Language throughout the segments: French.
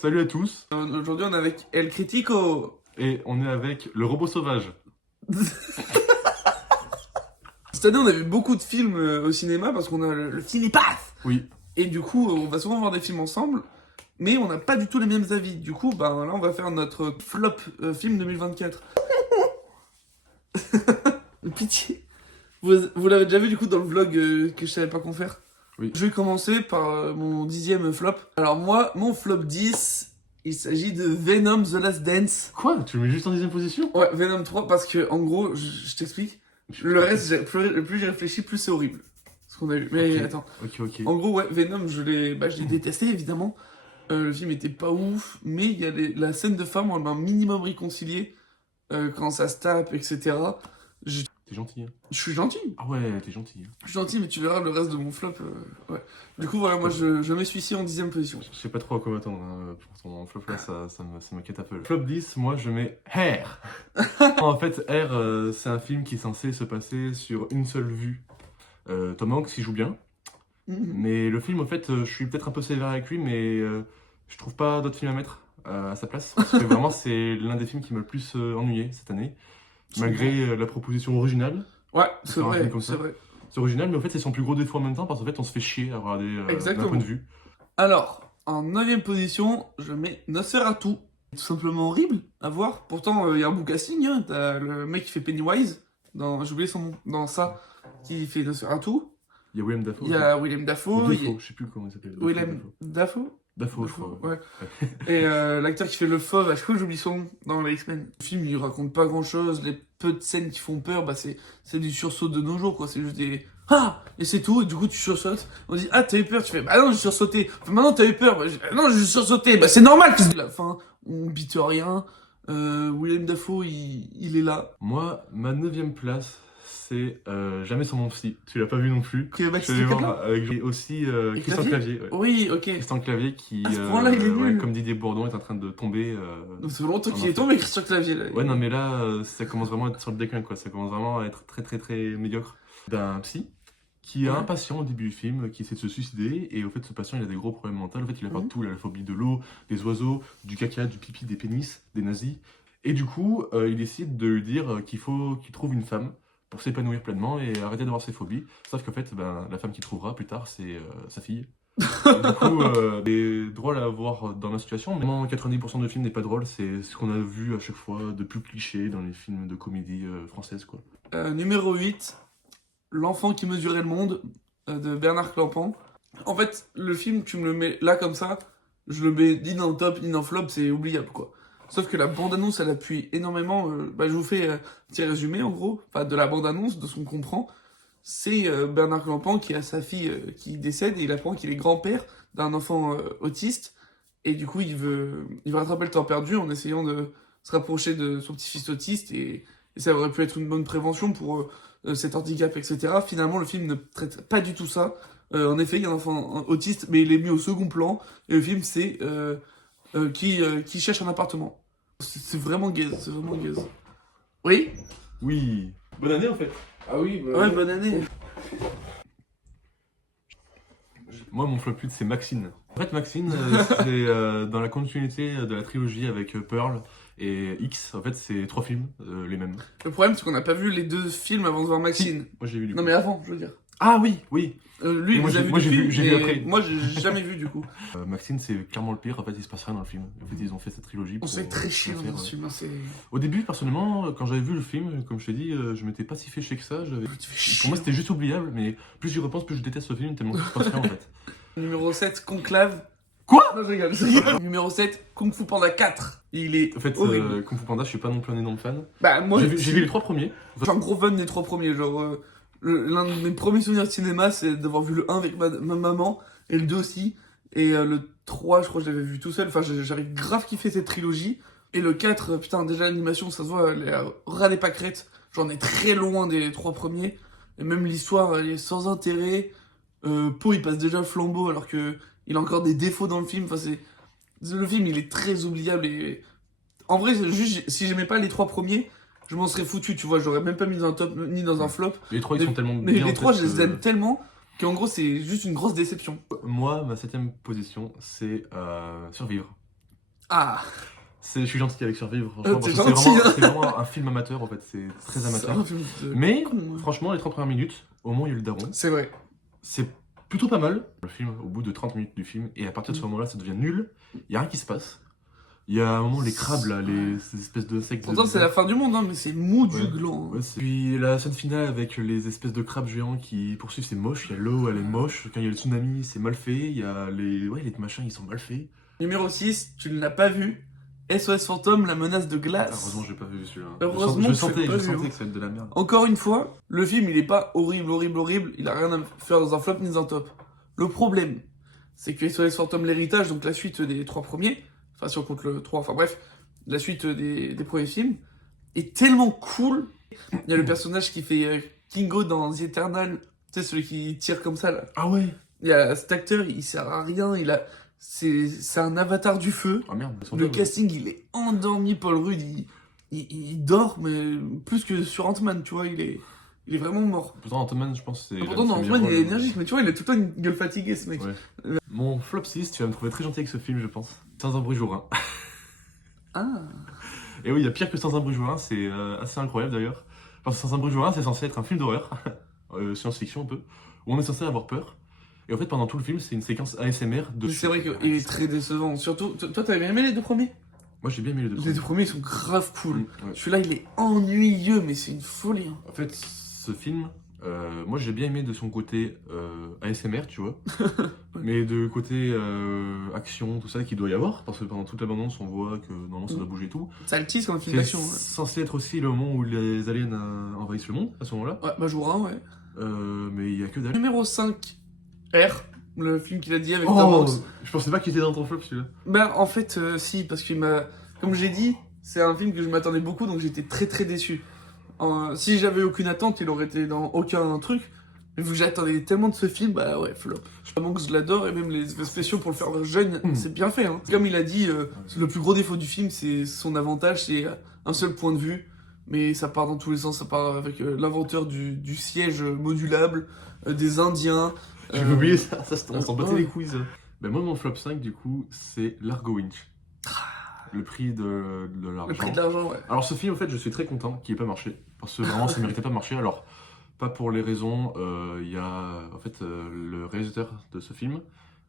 Salut à tous, Aujourd'hui, on est avec El Critico. et on est avec le robot sauvage. Cette année, on a vu beaucoup de films au cinéma parce qu'on a le cinépath. Oui, Et du coup, on va souvent voir des films ensemble, mais on n'a pas du tout les mêmes avis. Du coup, ben là, on va faire notre flop film 2024. Pitié. Vous l'avez déjà vu du coup dans le vlog que je savais pas qu'on faire. Oui. Je vais commencer par mon 10e flop. Alors moi, mon flop 10, il s'agit de Venom The Last Dance. quoi? Tu le mets juste en 10ème position? Ouais, Venom 3, parce que en gros, je t'explique. Le reste, plus j'y réfléchis, plus c'est horrible. Ce qu'on a vu. Mais Ok. attends. Ok. En gros, ouais, Venom, je l'ai détesté, évidemment. Le film était pas ouf, mais il y a la scène de femme, on m'a un minimum réconcilié. Quand ça se tape, etc. Je, T'es gentil, hein? je suis gentil. Ah ouais, t'es gentil. Hein. Je suis gentil, mais tu verras le reste de mon flop. Ouais. Du coup, voilà, moi, je mets celui-ci en 10e position. Je sais pas trop à quoi m'attendre hein, pour ton flop là, ça m'inquiète un peu. Flop 10, moi je mets Hair. En fait, Hair, c'est un film qui est censé se passer sur une seule vue. Tom Hanks y joue bien, mais le film, en fait, je suis peut-être un peu sévère avec lui, mais je trouve pas d'autres films à mettre à sa place. Parce que vraiment, c'est l'un des films qui m'a le plus ennuyé cette année. Malgré la proposition originale. Ouais, C'est c'est un film vrai, comme c'est ça. vrai. C'est original, mais en fait, c'est son plus gros défaut en même temps parce qu'en fait, on se fait chier à regarder d'un Exactement. point de vue. Alors, en 9e position, je mets Nosferatu. Tout simplement horrible à voir. Pourtant, il y a un beau casting. Hein. T'as le mec qui fait Pennywise, j'ai oublié son nom, dans ça, qui fait Nosferatu. Il y a Willem Dafoe. Il y a Willem Dafoe. Ou Dafoe, je sais plus comment il s'appelle. Willem Dafoe. Dafoe, je crois. Ouais. Et l'acteur qui fait le fauve, à chaque fois j'oublie son nom dans les X-Men. Le film il raconte pas grand chose, les peu de scènes qui font peur, bah c'est du sursaut de nos jours quoi, c'est juste des ah et c'est tout, et du coup tu sursautes, on dit ah t'as eu peur, tu fais bah non j'ai sursauté, enfin, maintenant t'as eu peur, bah, non j'ai sursauté, bah c'est normal que la fin, on bite rien, Willem Dafoe il est là. Moi, ma 9ème place, c'est Jamais sans mon psy. Tu l'as pas vu non plus. Qui est Je Baptiste vais voir Caplan. avec aussi Et Christian Clavier. Ouais. Oui, ok. Christian Clavier qui, À ce point-là, il est nul. comme Didier Bourdon, est en train de tomber. Donc c'est longtemps qu'il en est enfer. tombé Christian Clavier là. Ouais, non, mais là, ça commence vraiment à être sur le déclin, quoi. Ça commence vraiment à être très médiocre. D'un psy qui a un patient au début du film qui essaie de se suicider, et au fait, ce patient, il a des gros problèmes mentaux. En fait, il a peur de tout. Il a la phobie de l'eau, des oiseaux, du caca, du pipi, des pénis, des nazis. Et du coup, il décide de lui dire qu'il faut qu'il trouve une femme pour s'épanouir pleinement et arrêter d'avoir ses phobies. Sauf qu'en fait, ben, la femme qu'il trouvera plus tard, c'est sa fille. Et du coup, c'est drôle à voir dans la situation, mais vraiment 90% de film n'est pas drôle, c'est ce qu'on a vu à chaque fois de plus cliché dans les films de comédie française, quoi. Numéro 8, L'enfant qui mesurait le monde de Bernard Clampant. En fait, le film, tu me le mets là comme ça, je le mets ni dans le top ni dans le flop, c'est oubliable quoi. Sauf que la bande-annonce, elle appuie énormément. Je vous fais un petit résumé en gros, enfin de la bande-annonce, de ce qu'on comprend. C'est Bernard Clampant qui a sa fille qui décède et il apprend qu'il est grand-père d'un enfant autiste. Et du coup, il veut rattraper le temps perdu en essayant de se rapprocher de son petit-fils autiste et ça aurait pu être une bonne prévention pour cet handicap, etc. Finalement, le film ne traite pas du tout ça. En effet, il y a un enfant autiste, mais il est mis au second plan. Et le film, c'est qui cherche un appartement. C'est vraiment gaze, c'est vraiment gaze. Oui. Oui, bonne année en fait. Ah oui, bah ouais, bonne année. Moi, mon flop 8, c'est Maxine. En fait, Maxine, c'est dans la continuité de la trilogie avec Pearl et X. En fait, c'est 3 films, les mêmes. Le problème, c'est qu'on n'a pas vu les 2 films avant de voir Maxine. Moi, j'ai vu du coup. Non, mais avant, je veux dire. Ah oui. Lui, Et moi, il a vu moi, le film, j'ai vu mais après. moi, j'ai jamais vu du coup. Maxine, c'est clairement le pire. En fait, il se passe rien dans le film. En fait, ils ont fait cette trilogie On pour. se fait très chier pour dans faire, ce film. Hein, c'est... Au début, personnellement, quand j'avais vu le film, comme je t'ai dit, je m'étais pas si fait chier que ça. Pour moi, c'était juste oubliable, mais plus j'y repense, plus je déteste ce film, tellement qu'il se passe rien en fait. Numéro 7, Conclave. Quoi? Non, je rigole. Numéro 7, Kung Fu Panda 4. Il est En fait, horrible. Kung Fu Panda, je suis pas non plus un énorme fan. Bah, moi, J'ai vu les 3 premiers. je suis un gros fan des 3 premiers. Genre, l'un de mes premiers souvenirs de cinéma, c'est d'avoir vu le 1 avec ma maman, et le 2 aussi. Et le 3, je crois que je l'avais vu tout seul. Enfin, j'avais grave kiffé cette trilogie. Et le 4, putain, déjà l'animation, ça se voit, elle est ras des pâquerettes. J'en ai très loin des 3 premiers. Et même l'histoire, elle est sans intérêt. Po, il passe déjà le flambeau alors que il a encore des défauts dans le film. Enfin, le film, il est très oubliable. Et en vrai, juste, si j'aimais pas les 3 premiers, je m'en serais foutu, tu vois. J'aurais même pas mis dans un top ni dans un flop. Les 3, ils sont tellement Mais bien. les en 3, fait, je les aime tellement qu'en gros, c'est juste une grosse déception. Moi, ma 7ème position, c'est Survivre. Ah, Je suis gentil avec Survivre, franchement, t'es parce que gentil, hein. c'est vraiment un film amateur en fait, c'est très c'est amateur. un film de Mais con, hein. franchement, les 30 premières minutes, au moins il y a eu le daron, C'est vrai. c'est plutôt pas mal. Le film, au bout de 30 minutes du film, et à partir de ce moment-là, ça devient nul, il y a rien qui se passe. Il y a un moment les crabes là, ces espèces d'insectes. Pourtant, c'est la fin du monde, hein, mais c'est mou du Ouais. gland. Ouais, puis la scène finale avec les espèces de crabes géants qui poursuivent, c'est moche. Il y a l'eau, elle est moche. Quand il y a le tsunami, c'est mal fait. Il y a les machins, ils sont mal faits. Numéro 6, tu ne l'as pas vu. SOS Fantôme, la menace de glace. Heureusement, j'ai pas vu celui-là. Heureusement je que sentais, c'est pas je vu, sentais hein. que ça allait être de la merde. Encore une fois, le film, il est pas horrible. Il a rien à faire dans un flop ni dans un top. Le problème, c'est que SOS Fantôme, l'héritage, donc la suite des 3 premiers, enfin si on compte le 3, enfin bref, la suite des premiers films, est tellement cool. Il y a le personnage qui fait Kingo dans The Eternal, tu sais, celui qui tire comme ça là. Ah ouais. Il y a cet acteur, il sert à rien, c'est un avatar du feu. Ah merde. Le casting, il est endormi, Paul Rudd, il dort, mais plus que sur Ant-Man, tu vois, il est vraiment mort. Pourtant, Ant-Man, je pense, c'est. Pourtant, dans Ant-Man, il est énergique, mais tu vois, il a tout le temps une gueule fatiguée, ce mec. Ouais. Mon flop 6, tu vas me trouver très gentil avec ce film, je pense. Sans un bruit jour 1. Ah. Et oui, il y a pire que Sans un bruit jour 1, c'est assez incroyable d'ailleurs. Parce que Sans un bruit jour 1, c'est censé être un film d'horreur, science-fiction un peu, où on est censé avoir peur. Et en fait, pendant tout le film, c'est une séquence ASMR de. C'est vrai qu'il est très décevant. Surtout, toi, t'avais aimé les 2 premiers? Moi, j'ai bien aimé les deux. Les 2 premiers, ils sont grave cool. Ouais. Celui-là, il est ennuyeux, mais c'est une folie. Hein. En fait, ce film, moi j'ai bien aimé de son côté ASMR, tu vois. Mais de côté action, tout ça, qu'il doit y avoir. Parce que pendant toute la bande-annonce, on voit que normalement ça doit bouger et tout. Ça le tease comme un film C'est d'action. Ouais. censé être aussi le moment où les aliens envahissent le monde, à ce moment-là. Ouais, bah, jour 1, ouais. Mais il y a que dalle. Numéro 5, R, le film qu'il a dit avec Oh, Tom Hanks. je pensais pas qu'il était dans ton flop celui-là. Ben, en fait, si, parce qu'il m'a. Comme j'ai dit, c'est un film que je m'attendais beaucoup, donc j'étais très déçu. Si j'avais aucune attente, il aurait été dans aucun truc. Mais vu que j'attendais tellement de ce film, bah ouais, flop. Tom Hanks, je l'adore, et même les effets spéciaux pour le faire jeune, c'est bien fait. Hein. Comme il a dit, le plus gros défaut du film, c'est son avantage, c'est un seul point de vue. Mais ça part dans tous les sens, ça part avec l'inventeur du siège modulable, des Indiens. J'avais oublié ça, on s'en battait ouais. les couilles ça. Ben moi mon flop 5 du coup c'est Largo Winch. Le prix de l'argent. Le prix de l'argent, ouais. Alors ce film en fait je suis très content qu'il ait pas marché. Parce que vraiment ça méritait pas de marcher. Alors pas pour les raisons, il y a en fait le réalisateur de ce film,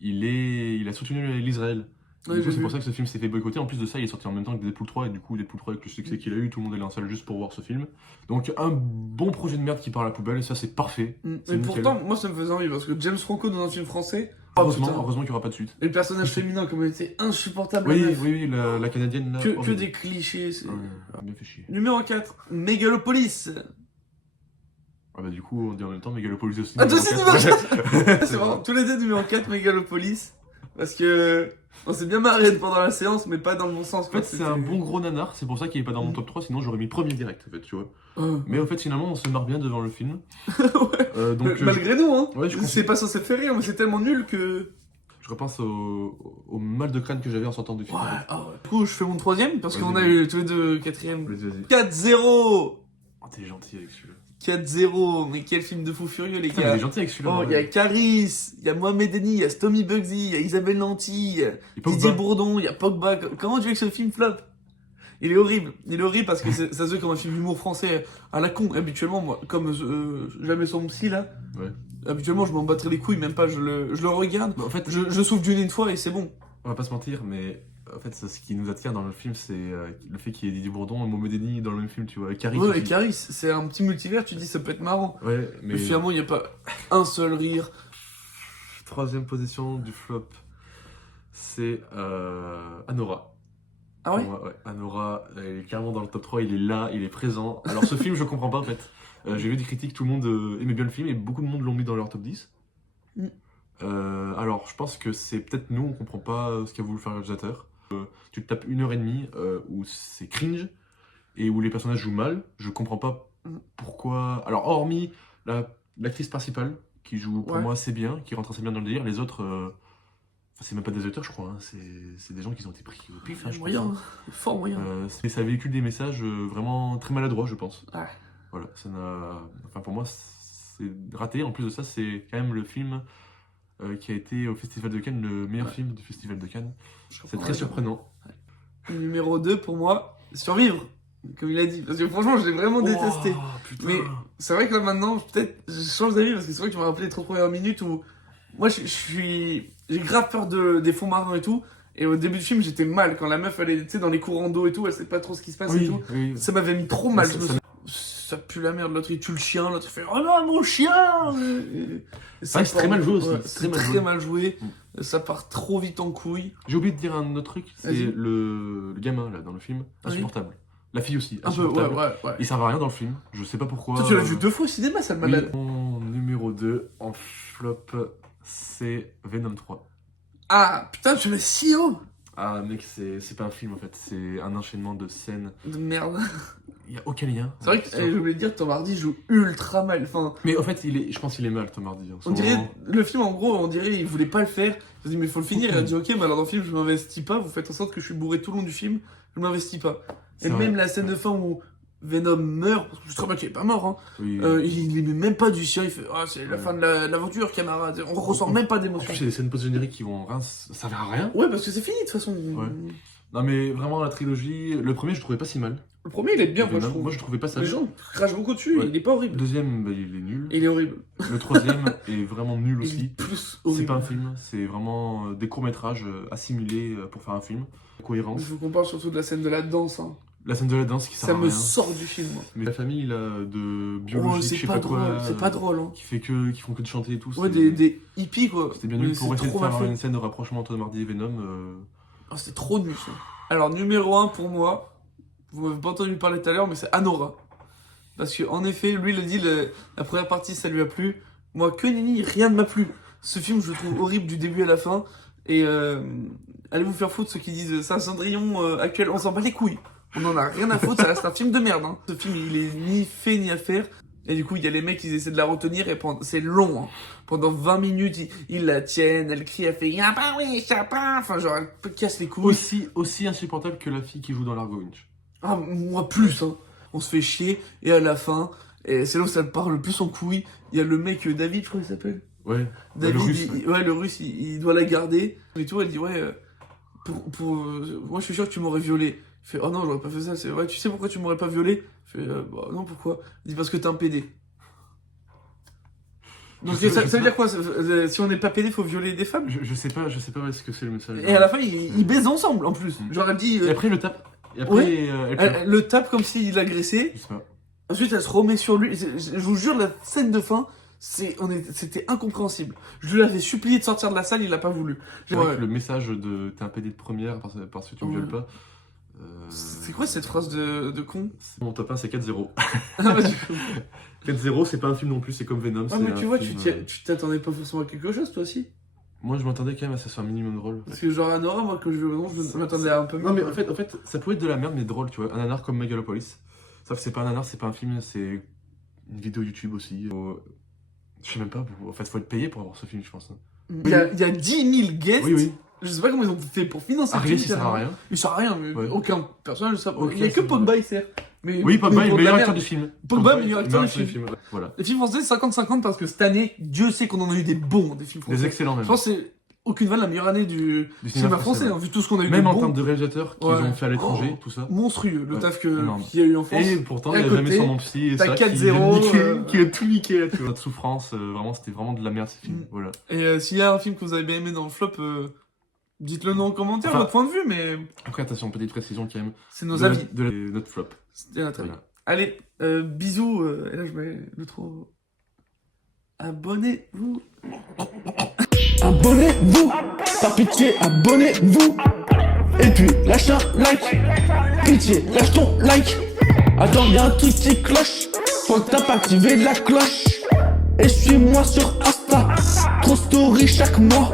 il a soutenu l'Israël. Ouais, Du coup, j'ai c'est pour vu. ça que ce film s'est fait boycotter. En plus de ça, il est sorti en même temps que Deadpool 3. Et du coup, Deadpool 3, avec le succès qu'il a eu, tout le monde allait en salle juste pour voir ce film. Donc, un bon projet de merde qui part à la poubelle. Et ça, c'est parfait. Mais C'est nickel. pourtant, moi ça me faisait envie parce que James Franco dans un film français. Heureusement, putain. heureusement qu'il n'y aura pas de suite. Et le personnage féminin, comme elle était insupportable. Oui, la meuf. oui, la canadienne là. Que horrible. des clichés. c'est- Ouais, bien fait chier. Numéro 4, Megalopolis. Ah bah, du coup, on dit en même temps Megalopolis aussi. Ah, toi aussi, numéro numéro 4. C'est marrant, tous les deux numéro 4, Megalopolis. Parce que on s'est bien marré pendant la séance, mais pas dans le bon sens. En quoi. fait, c'est un bon gros nanar. C'est pour ça qu'il est pas dans mon top 3. Sinon, j'aurais mis premier direct, en fait, tu vois. Mais en fait, finalement, on se marre bien devant le film. Ouais. Donc, Malgré nous, hein. Ouais, je comprends. C'est pas censé faire rire, mais c'est tellement nul que. je repense au mal de crâne que j'avais en sortant du film. Ouais, ah ouais. Du coup, je fais mon troisième parce Vas-y, qu'on a vas-y. eu tous les deux quatrième. Vas-y, vas-y. 4-0. Oh, t'es gentil avec celui-là. 4-0. Mais quel film de fou furieux, les Putain, gars. mais t'es gentil avec celui-là. Oh, il y a Caris, il y a Mohamed Eni, il y a Stomy Bugsy, il y a Isabelle Nanty, il y a Pogba. Didier Bourdon, il y a Pogba. Comment tu veux que ce film flop? Il est horrible. Il est horrible parce que ça se veut comme un film d'humour français à la con. Habituellement, moi, comme jamais son psy là, Ouais. habituellement je m'en battrais les couilles, même pas, je le regarde. Bah, en fait, Je souffle d'une fois et c'est bon. on va pas se mentir, mais en fait, ce qui nous attire dans le film, c'est le fait qu'il y ait Didier Bourdon et Mohamed Eni dans le même film, tu vois. Caris Ouais, aussi. et Caris, c'est un petit multivers, tu dis ça peut être marrant. Ouais, mais Mais finalement, il n'y a pas un seul rire. troisième position du flop, c'est Anora. Ah ouais? Pour moi, ouais. Anora, il est carrément dans le top 3, il est là, il est présent. Alors ce film, je comprends pas en fait. J'ai vu des critiques, tout le monde aimait bien le film et beaucoup de monde l'ont mis dans leur top 10. Mm. Alors je pense que c'est peut-être nous, on comprend pas ce qu'a voulu faire le réalisateur. Tu te tapes 1h30 où c'est cringe et où les personnages jouent mal. Je comprends pas pourquoi. Alors hormis l'actrice principale qui joue pour Ouais. moi assez bien, qui rentre assez bien dans le délire, les autres. Enfin, c'est même pas des auteurs, je crois, hein. C'est des gens qui ont été pris au pif, hein, je pense, Moyen, hein. fort moyen. Ça véhicule des messages vraiment très maladroits, je pense. Ouais. Voilà, ça n'a. Enfin, pour moi, c'est raté. En plus de ça, c'est quand même le film qui a été au Festival de Cannes, le meilleur Ouais. film du Festival de Cannes. Je C'est comprends très rien. surprenant. Numéro 2 pour moi, Survivre, comme il a dit. Parce que franchement, je l'ai vraiment détesté. Oh, putain. Mais c'est vrai que là maintenant, peut-être, je change d'avis parce que c'est vrai que tu m'as rappelé les 3 premières minutes où moi j'ai grave peur des fonds marins et tout. Et au début du film, j'étais mal quand la meuf elle est dans les courants d'eau et tout, elle sait pas trop ce qui se passe et tout. Oui. Ça m'avait mis trop mal. Ça pue la merde, l'autre il tue le chien, l'autre il fait oh non mon chien. C'est très mal joué aussi. Ouais, c'est très mal joué. Ça part trop vite en couille. J'ai oublié de dire un autre truc, c'est Vas-y. le gamin là dans le film, insupportable. La fille aussi, Un peu, insupportable. ouais. Il servent à rien dans le film, je sais pas pourquoi. Toi tu l'as vu 2 fois au cinéma, ça le Oui, malade. mon numéro 2 en flop, c'est Venom 3. Ah putain, tu mets si haut. Ah mec, c'est pas un film en fait, c'est un enchaînement de scènes. De merde. Il y a aucun lien. C'est vrai que j'ai oublié de dire, Tom Hardy joue ultra mal. Enfin, Mais en fait, je pense qu'il est mal, Tom Hardy. on dirait, le film en gros, on dirait il voulait pas le faire. Il a dit mais faut le finir. Il a dit ok, mais alors dans le film je m'investis pas. Vous faites en sorte que je suis bourré tout le long du film. Je m'investis pas. Et même la scène de fin où Venom meurt, parce que je te rappelle qu'il est pas mort. Hein. Oui. Il aimait même pas du sien. Il fait ah c'est la fin de l'aventure, camarade. On ressent même pas En d'émotion. plus, c'est des scènes post-génériques qui vont rien, ça sert à rien. Ouais, parce que c'est fini de toute façon. Ouais. Non mais vraiment la trilogie, le premier je trouvais pas si mal. Le premier il est bien, moi je Venom, trouve. moi je trouvais pas ça. Les gens crachent beaucoup dessus. Ouais. Il est pas Le horrible. deuxième, bah, il est nul. Il est horrible. Le troisième est vraiment nul Il est aussi. plus C'est horrible. pas un film, c'est vraiment des courts-métrages assimilés pour faire un film. Cohérence. Je vous compare surtout de la scène de la danse. Hein. La scène de la danse qui sert Ça à me rien. sort du film. Moi. Mais la famille là, de Oh, biologie, c'est je sais pas pas drôle, quoi. c'est pas drôle. Hein. Qui font que de chanter et tout. Ouais, c'était- des hippies quoi. C'était bien Mais nul pour c'est essayer de trop mal faire fait. une scène de rapprochement entre Tom Hardy et Venom. Oh, c'était trop nul ça. Alors, numéro 1 pour moi, vous m'avez pas entendu parler tout à l'heure, mais c'est Anora. Parce que en effet, lui il a dit la première partie ça lui a plu. Moi, que nenni, rien ne m'a plu. Ce film, je le trouve horrible du début à la fin. Et allez vous faire foutre ceux qui disent c'est un Cendrillon actuel, on s'en bat les couilles. On en a rien à foutre, ça reste un film de merde. Hein. Ce film, il est ni fait ni à faire. Et du coup, il y a les mecs, ils essaient de la retenir et c'est long. Hein. Pendant 20 minutes, ils la tiennent, elle crie, elle fait y'a pas, oui, y'a pas. Enfin, genre, elle casse les couilles. Aussi insupportable que la fille qui joue dans Largo Winch. Ah, moi plus, hein. On se fait chier, et à la fin, et c'est là où ça part le plus en couille, il y a le mec David, je crois qu'il s'appelle. Ouais. David, le russe. le russe, il doit la garder. Et tout, elle dit, ouais, moi je suis sûr que tu m'aurais violé. Il fait, oh non, j'aurais pas fait ça. C'est vrai, tu sais pourquoi tu m'aurais pas violé? Je fais, bah non, pourquoi? Il dit, parce que t'es un PD. Donc ça veut dire quoi? Si on n'est pas PD, faut violer des femmes? Je sais pas ce que c'est le message. Et à la fin, ils baisent ensemble en plus. Genre, elle dit. Et après, il le tape. Et après, Ouais. elle pleure. Elle le tape comme s'il l'agressait. Je sais pas. Ensuite, elle se remet sur lui. Je vous jure, la scène de fin, c'était incompréhensible. Je lui avais supplié de sortir de la salle, il a pas voulu. C'est vrai Ouais. que le message de t'es un PD de première parce que tu me violes pas. C'est quoi cette phrase de con? Mon top 1, c'est 4-0. Ah, bah, du coup. 4-0, c'est pas un film non plus, c'est comme Venom. Ah, c'est mais un tu vois, film, tu t'attendais pas forcément à quelque chose, toi aussi? Moi, je m'attendais quand même à ce que ce soit un minimum drôle. Parce que, genre, à Nora, moi, quand je je m'attendais à un peu mieux. Non, mais en fait, ça pouvait être de la merde, mais drôle, tu vois. Un nanar comme Megalopolis. Sauf que c'est pas un nanar, c'est pas un film, c'est une vidéo YouTube aussi. Je sais même pas, en fait, faut être payé pour avoir ce film, je pense. Il y a 10 000 guests. Oui. Je sais pas comment ils ont fait pour financer Arrivé, film, ça sert à rien. Il sert à rien, mais Ouais. aucun personnage ne sert. Aucun, Il y a que c'est Pogba, il sert. Mais, Oui, Pogba mais est le pour de la meilleur merde. acteur du film. Pogba, meilleur acteur du film. ouais. Voilà. Les films français, 50-50 parce que cette année, Dieu sait qu'on en a eu des bons, des films français. Des excellents même. Je pense que c'est aucune vanne la meilleure année du cinéma français, ouais. hein, vu tout ce qu'on a eu Même de en bons. termes de réalisateurs qu'ils Ouais. ont fait à l'étranger, Oh. tout ça. Monstrueux, le Ouais. taf Énorme. qu'il y a eu en France. Et pourtant, Et à il a jamais côté, son nom psy et t'as ça 4-0, qui a tout niqué, tu vois. Notre souffrance, vraiment, c'était vraiment de la merde, ce film. Mm. Voilà. Et s'il y a un film que vous avez bien aimé dans le flop, dites-le nous en commentaire, Enfin- votre point de vue, mais Après, attention, petite précision quand même. c'est nos avis. De notre flop. C'était notre avis. Voilà. Allez, bisous, et là je mets le trop. Abonnez-vous. Abonnez-vous, par pitié, abonnez-vous. Et puis lâche un like, pitié, lâche ton like. Attends, y'a un truc qui cloche, faut que t'as pas activé la cloche. Et suis-moi sur Insta, trop story chaque mois.